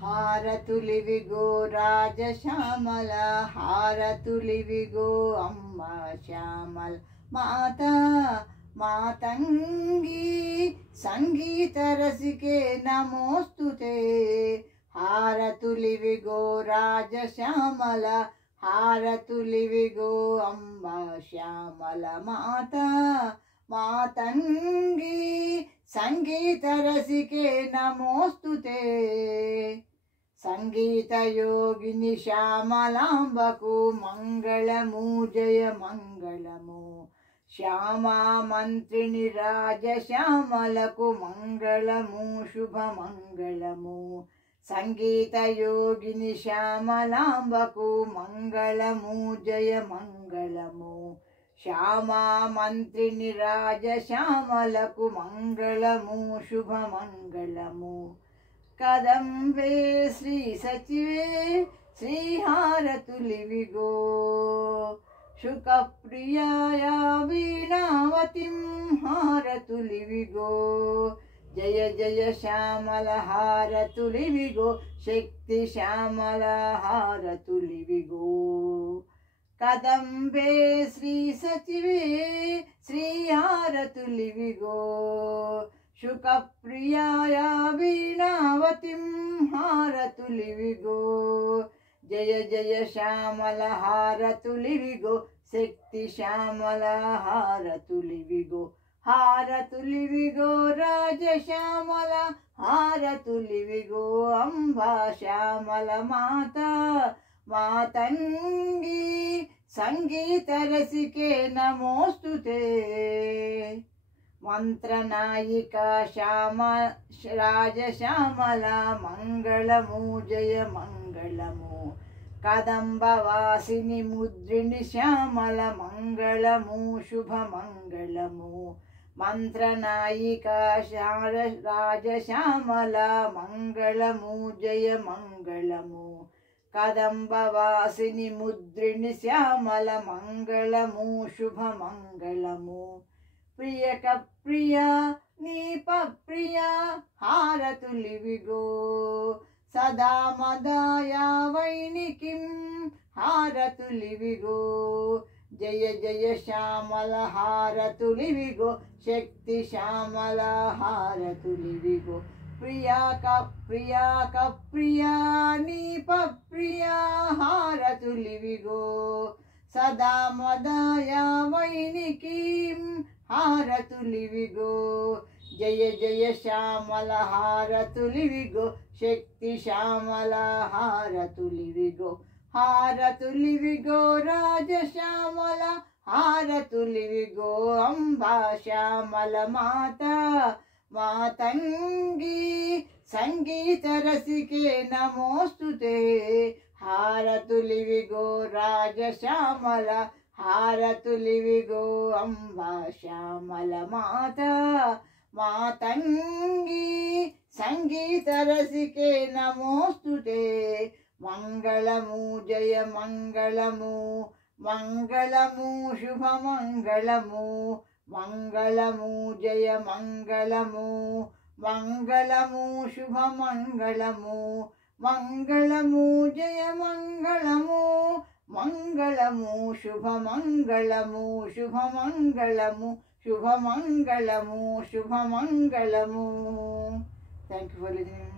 హారతులివిగో రాజశ్యామల హారతులివిగో అమ్మ శ్యామల మాత మాతంగి సంగీత రసికే నమోస్తుతే హారతులివిగో రాజశ్యామల హారతులివిగో అమ్మ శ్యామల మాత మాతంగి సంగీత రసికే నమోస్తుతే సంగీత యోగిని శ్యామలాంబకు మంగళము జయ మంగళము శ్యామా మంత్రిని రాజశ్యామలకు మంగళము శుభ మంగళము సంగీత యోగిని శ్యామలాంబకు మంగళము జయ మంగళము శ్యామా మంత్రిని రాజశ్యామలకు మంగళము శుభ మంగళము కదంబే శ్రీ సచివే శ్రీహారతులివిగో శుకప్రియాయ వీణావతిం హారతులివిగో జయ జయ శ్యామల హారతులివిగో శక్తి శ్యామల హారతులివిగో కదంబే శ్రీ సచివే శ్రీహారతులివిగో శుకప్రియాయ వీణావతిం హారతులివిగో జయ జయ శ్యామల హారతులివిగో శక్తి శ్యామల హారతులివిగో హారతులివిగో రాజశ్యామల హారతులివిగో అంబా శ్యామల మాత మాతంగి సంగీత రసికే నమోస్తుతే మంత్రనాయిక శ్యామ రాజశ్యామల మంగళము జయ మంగళము కదంబవాసిని ముద్రిని శ్యామల మంగళము శుభ మంగళము మంత్రనాయిక రాజశ్యామల మంగళము జయ మంగళము కదంబవాసిని ముద్రిని శ్యామల మంగళము శుభ మంగళము ప్రియక ప్రియ నీప ప్రియ హారతులివిగో సదా మదాయ వైనికిం హారతులివిగో జయ జయ శ్యామల హారతులివిగో శక్తి శ్యామల హారతులివిగో ప్రియాక ప్రియాక ప్రియా నీప ప్రియా హారతులివిగో సదా మదాయ వైనికిం హారతులివిగో జయ జయ శ్యామల హారతులివిగో శక్తి శ్యామల హారతులివిగో హారతులివిగో రాజశ్యామల హారతులివిగో అంబా శ్యామల మాత మాతంగి సంగీత రసికే నమోస్తుతే హారతులివిగో రాజశ్యామల హారతులివిగో అంబా శ్యామల మాత మాతంగి సంగీత రసికే నమోస్తుతే మంగళము జయ మంగళము మంగళము శుభ మంగళము మంగళము జయ మంగళము మంగళము శుభ మంగళము మంగళము జయ మంగళము మంగళము శుభ మంగళము శుభ మంగళము శుభ మంగళము శుభ మంగళము. Thank you for listening.